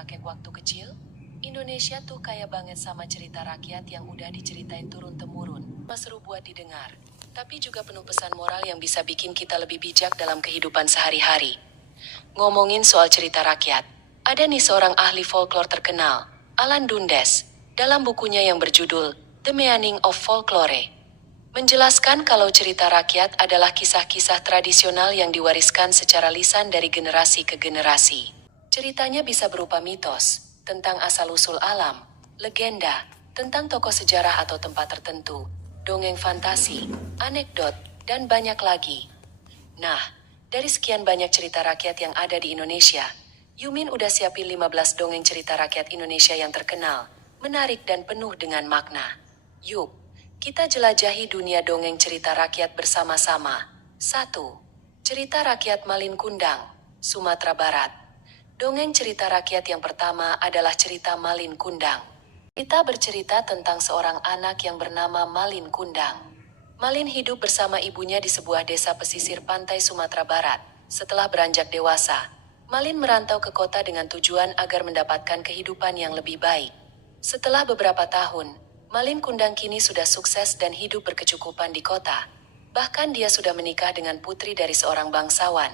kakek waktu kecil? Indonesia tuh kaya banget sama cerita rakyat yang udah diceritain turun-temurun. Seru buat didengar, tapi juga penuh pesan moral yang bisa bikin kita lebih bijak dalam kehidupan sehari-hari. Ngomongin soal cerita rakyat, ada nih seorang ahli folklore terkenal, Alan Dundes, dalam bukunya yang berjudul The Meaning of Folklore. Menjelaskan kalau cerita rakyat adalah kisah-kisah tradisional yang diwariskan secara lisan dari generasi ke generasi. Ceritanya bisa berupa mitos, tentang asal-usul alam, legenda, tentang tokoh sejarah atau tempat tertentu, dongeng fantasi, anekdot, dan banyak lagi. Nah, dari sekian banyak cerita rakyat yang ada di Indonesia, Yumin udah siapin 15 dongeng cerita rakyat Indonesia yang terkenal, menarik dan penuh dengan makna. Yuk, kita jelajahi dunia dongeng cerita rakyat bersama-sama. 1. Cerita rakyat Malin Kundang, Sumatera Barat. Dongeng cerita rakyat yang pertama adalah cerita Malin Kundang. Kita bercerita tentang seorang anak yang bernama Malin Kundang. Malin hidup bersama ibunya di sebuah desa pesisir pantai Sumatera Barat. Setelah beranjak dewasa, Malin merantau ke kota dengan tujuan agar mendapatkan kehidupan yang lebih baik. Setelah beberapa tahun, Malin Kundang kini sudah sukses dan hidup berkecukupan di kota. Bahkan dia sudah menikah dengan putri dari seorang bangsawan.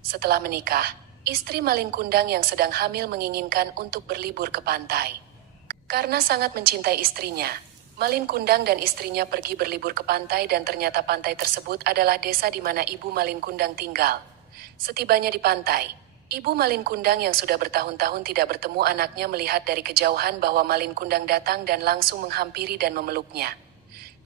Setelah menikah, istri Malin Kundang yang sedang hamil menginginkan untuk berlibur ke pantai. Karena sangat mencintai istrinya, Malin Kundang dan istrinya pergi berlibur ke pantai dan ternyata pantai tersebut adalah desa di mana ibu Malin Kundang tinggal. Setibanya di pantai, ibu Malin Kundang yang sudah bertahun-tahun tidak bertemu anaknya melihat dari kejauhan bahwa Malin Kundang datang dan langsung menghampiri dan memeluknya.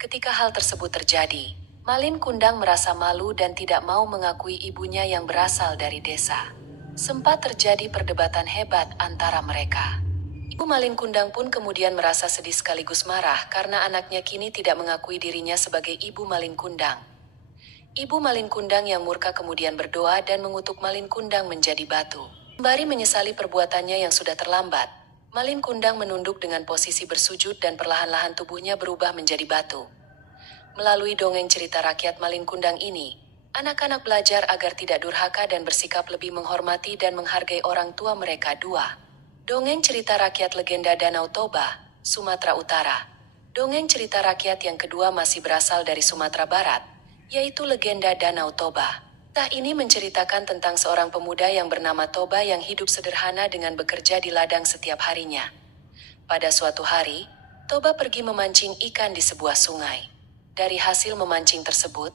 Ketika hal tersebut terjadi, Malin Kundang merasa malu dan tidak mau mengakui ibunya yang berasal dari desa. Sempat terjadi perdebatan hebat antara mereka. Ibu Malin Kundang pun kemudian merasa sedih sekaligus marah karena anaknya kini tidak mengakui dirinya sebagai ibu Malin Kundang. Ibu Malin Kundang yang murka kemudian berdoa dan mengutuk Malin Kundang menjadi batu. Sembari menyesali perbuatannya yang sudah terlambat, Malin Kundang menunduk dengan posisi bersujud dan perlahan-lahan tubuhnya berubah menjadi batu. Melalui dongeng cerita rakyat Malin Kundang ini, anak-anak belajar agar tidak durhaka dan bersikap lebih menghormati dan menghargai orang tua mereka. 2. Dongeng cerita rakyat legenda Danau Toba, Sumatera Utara. Dongeng cerita rakyat yang kedua masih berasal dari Sumatera Barat, yaitu legenda Danau Toba. Kisah ini menceritakan tentang seorang pemuda yang bernama Toba yang hidup sederhana dengan bekerja di ladang setiap harinya. Pada suatu hari, Toba pergi memancing ikan di sebuah sungai. Dari hasil memancing tersebut,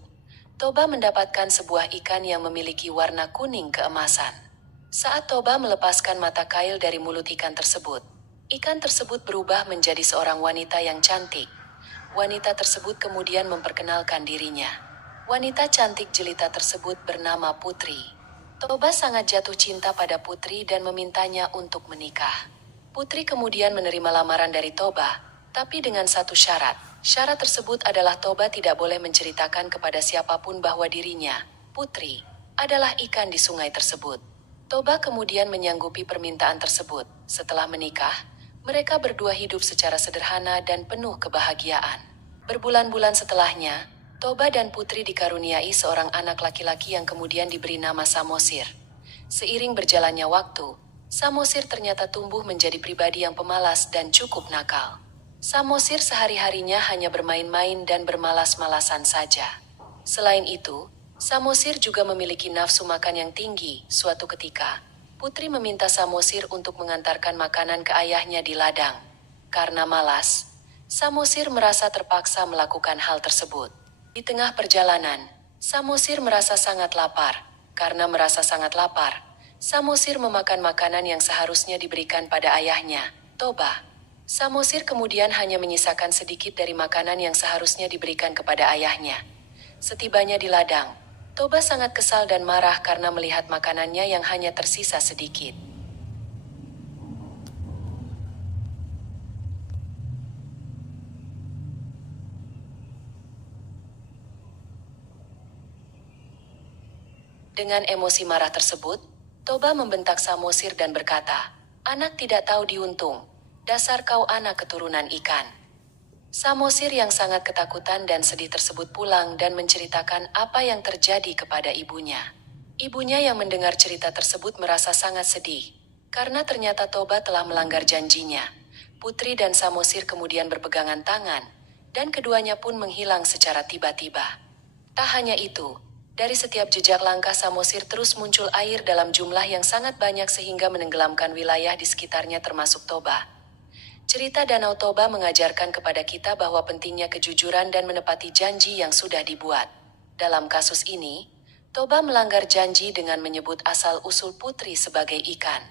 Toba mendapatkan sebuah ikan yang memiliki warna kuning keemasan. Saat Toba melepaskan mata kail dari mulut ikan tersebut berubah menjadi seorang wanita yang cantik. Wanita tersebut kemudian memperkenalkan dirinya. Wanita cantik jelita tersebut bernama Putri. Toba sangat jatuh cinta pada Putri dan memintanya untuk menikah. Putri kemudian menerima lamaran dari Toba, tapi dengan satu syarat. Syarat tersebut adalah Toba tidak boleh menceritakan kepada siapapun bahwa dirinya, Putri, adalah ikan di sungai tersebut. Toba kemudian menyanggupi permintaan tersebut. Setelah menikah, mereka berdua hidup secara sederhana dan penuh kebahagiaan. Berbulan-bulan setelahnya, Toba dan Putri dikaruniai seorang anak laki-laki yang kemudian diberi nama Samosir. Seiring berjalannya waktu, Samosir ternyata tumbuh menjadi pribadi yang pemalas dan cukup nakal. Samosir sehari-harinya hanya bermain-main dan bermalas-malasan saja. Selain itu, Samosir juga memiliki nafsu makan yang tinggi. Suatu ketika, Putri meminta Samosir untuk mengantarkan makanan ke ayahnya di ladang. Karena malas, Samosir merasa terpaksa melakukan hal tersebut. Di tengah perjalanan, Samosir merasa sangat lapar. Karena merasa sangat lapar, Samosir memakan makanan yang seharusnya diberikan pada ayahnya, Toba. Samosir kemudian hanya menyisakan sedikit dari makanan yang seharusnya diberikan kepada ayahnya. Setibanya di ladang, Toba sangat kesal dan marah karena melihat makanannya yang hanya tersisa sedikit. Dengan emosi marah tersebut, Toba membentak Samosir dan berkata, "Anak tidak tahu diuntung, dasar kau anak keturunan ikan." Samosir yang sangat ketakutan dan sedih tersebut pulang dan menceritakan apa yang terjadi kepada ibunya. Ibunya yang mendengar cerita tersebut merasa sangat sedih. Karena ternyata Toba telah melanggar janjinya, Putri dan Samosir kemudian berpegangan tangan, dan keduanya pun menghilang secara tiba-tiba. Tak hanya itu, dari setiap jejak langkah Samosir terus muncul air dalam jumlah yang sangat banyak sehingga menenggelamkan wilayah di sekitarnya termasuk Toba. Cerita Danau Toba mengajarkan kepada kita bahwa pentingnya kejujuran dan menepati janji yang sudah dibuat. Dalam kasus ini, Toba melanggar janji dengan menyebut asal-usul Putri sebagai ikan.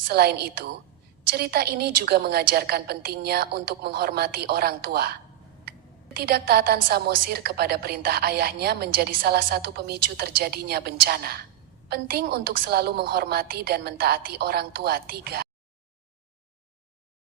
Selain itu, cerita ini juga mengajarkan pentingnya untuk menghormati orang tua. Ketidaktaatan Samosir kepada perintah ayahnya menjadi salah satu pemicu terjadinya bencana. Penting untuk selalu menghormati dan mentaati orang tua. 3.